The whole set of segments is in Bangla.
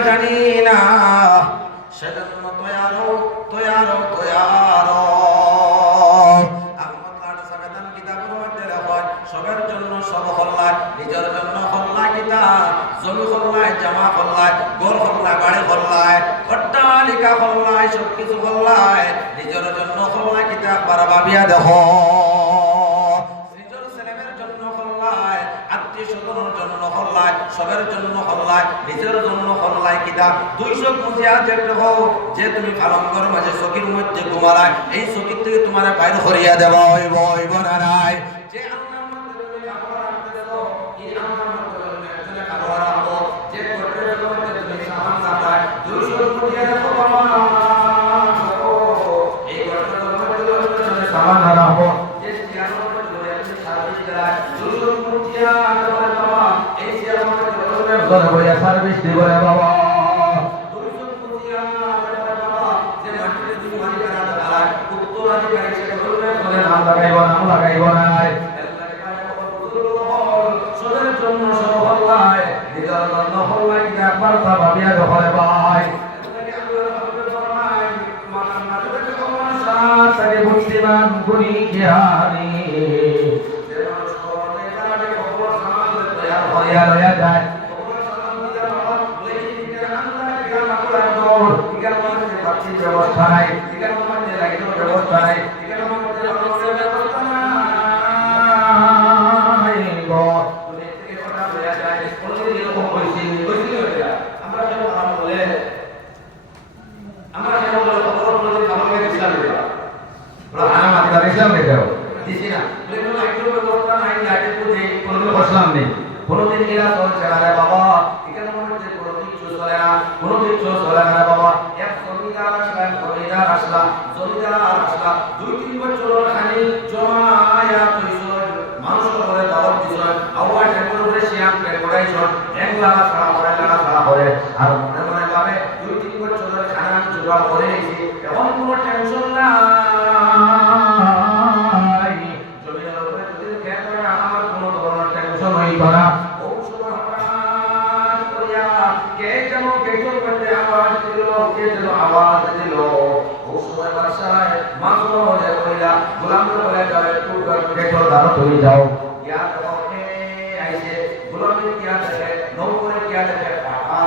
জানি না সেজন্য তৈয়ারো তৈয়ারো তৈয়ারো আহমদ লাট সাবেদান কিতাবের মধ্যে লেখা সবার জন্য সব হল্লায় নিজের জন্য হল্লা কিতাব জমি হল্লায় জামা হল্লায় গোর হল্লায় বাড়ি হল্লায় অট্টালিকা হল্লায় সব কিছু হল্লায় নিজের জন্য হল্লা কিতাব বারা ভাবিয়া দেখো সবার জন্য হল্লায় নিজের জন্য হল্লায় কিতা 250 যে তুমি ফালঙ্গর মাঝে চকির মধ্যে ঘুমালায় এই চকির থেকে তোমার বাইরে হরিয়া দেওয়া হইব হইব না নাই যে আল্লাহর মধ্যে তুমি কাপড় রাখতে দেবো এই আল্লাহর মধ্যে তুমি একজনে কাপড় রাখবো যে কোটের মধ্যে তুমি সামান রাখায় 250 দেখো বাবা এই কোটের মধ্যে তুমি সামান রাখবো যে চেয়ারের মধ্যে তুমি একজনে সার্ভিস দেয় 250 বাবা এই চেয়ারের মধ্যে তোরা বইয়া সার্ভিস দিব রে বাবা 250 বাবা যে মাটিতে তুমি মাটি কাটা দাঁড়ায় উত্তর অধিকারী সেটা বলবে বলে নাম লাগাইব না সদের জন্য সব হল্লায় নিজের জন্য হল্লায় কি একবার তা ভাবিয়া দেখলে ভাই তাকে বুদ্ধিমান গুণী জ্ঞানী যে মানুষ খবরে তারা খবর সমাজে তৈয়ার হইয়া লইয়া যায় ব্যবস্থা নাই এখানে মধ্যে লাইটের ব্যবস্থা নাই এখানে মধ্যে ব্যবস্থা নাই গো তুমি থেকে কথা বলা যায় কোনদিন এরকম হইছে আমরা যেমন আরাম বলে আমরা যেমন খবর বলে আমাকে ইসলাম দেবা বলা আরাম আদা ইসলাম দেও দিছি না বলে লাইটের ব্যবস্থা নাই লাইটের পুজো কোনদিন বসলাম নেই কোনদিন এরা তো ছেড়া রে বাবা এখানে মধ্যে কোনো কিছু চলে না কোনো কিছু চলে না বাবা এক জমিদার আসলা দুই তিন বছর খানি জমায়া কইছন মানুষ করে দাওয়াত দিছন আওয়াজ টেকর করে শিয়াম করাইছন একলা ছাড়া করে আর মনে মনে ভাবে দুই তিন বছর খানা আমি জোগাড় করে নিয়েছি এখন কোনো টেনশন নাই জমিদার উপরে যদি খেয়ে করে আমার কোনো ধরনের টেনশন হইত না ঔষধ হঠাৎ করিয়া কে যেন গেটর মধ্যে আওয়াজ দিল কে যেন আওয়াজ দিল তুমি যাও গোলামের কিয়া থাকে নৌকরে কিয়া থাকে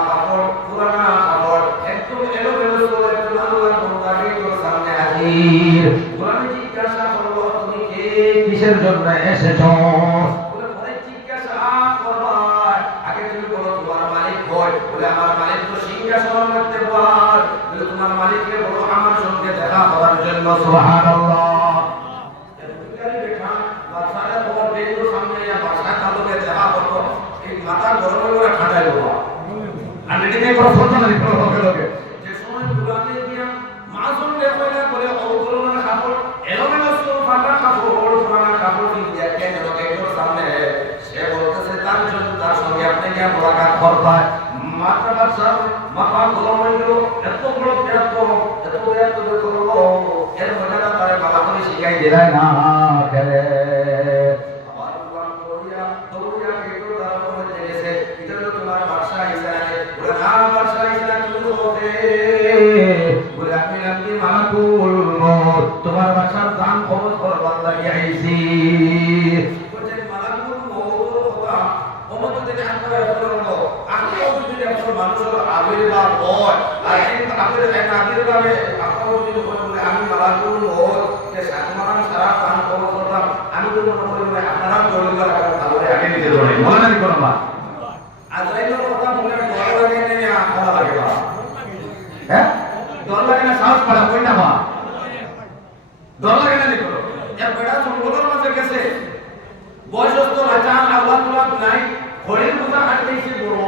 কাপড় পুরানা কাপড় একদম এলোমেলো করে সামনে হাজির গোলামে জিজ্ঞাসা করলো তুমি কে কিসের জন্য এসেছো বলে পরে জিজ্ঞাসা করবার আগে তুমি বলো তোমার মালিক কই বলে আমার মালিক তো সিংহাসনের মধ্যে বল বলে তোমার মালিককে বলো আমার সঙ্গে দেখা করার জন্য সুবহানাল্লাহ মাথা গরম করে খাটাই দেবো আর এদিকে কোনো সন্তান নেই কোনো লোকে যে সময় গুলামে দিয়া মাজন লেখা করে অবতরণের কাপড় এলোমেলো সব ফাটা কাপড় পুরানা কাপড় দিয়ে কেন লোকের সামনে সে বলতেছে তার জন্য তার সঙ্গে আপনি কি মোলাকাত করবেন মাথা বাচ্চা মাথা গরম হয়ে গেল এত বড় করলো এর মধ্যে তারে বাবা করে শিখাই দিলাই না খেলে তোমার বাসার দান খবর করবার লাগি আইছি বলেন মালাকুল মউত কথা ওমত থেকে আমরা করলো আজকে যদি একজন মানুষের আবির্ভাব হয় আর এই আবির্ভাবে আপনারা যদি বলে আমি মালাকুল মউত কে সাতমারান সারা দান খবর করতাম আমি তো মনে করি আপনারা জড়িত রাখার তাহলে আগে নিতে ধরে মনে নাই কোন মা আজরাইলের কথা বলে ডর লাগে না ভালো লাগে না হ্যাঁ ডর লাগে না সাহস পাড়া কই না মা ডর লাগে না দেখো এক বেটা জঙ্গলের মাঝে গেছে বয়সস্থ আচার আল্লাহ নাই ঘোড়ের বোঝা হাঁটতেছে বড়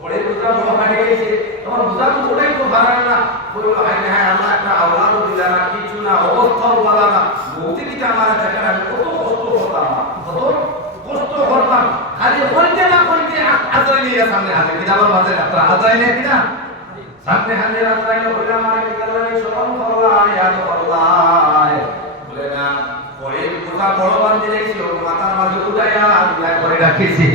ঘোড়ের বোঝা বড় হাঁটে গেছে তোমার বোঝা তো ওটাই তো ভাড়া না বলল হ্যাঁ আল্লাহ একটা আওলাদও দিলা না কিছু না অবস্থাও বলা না মৌতিকিটা আমার দেখেন আমি কত কষ্ট করতাম খালি বলতে না বলতে আজরাইল সামনে হাতে কিতাবের মাঝে আজরাইল কিনা সামনে হাতে আজরাইল হইলা মানে কিতাবের স্মরণ করলা ইয়াদ করলা বলে না ঘোড়ের বোঝা বড় বান্ধে দিয়েছি ওর মাথার মাঝে উঠাইয়া করে রাখিছি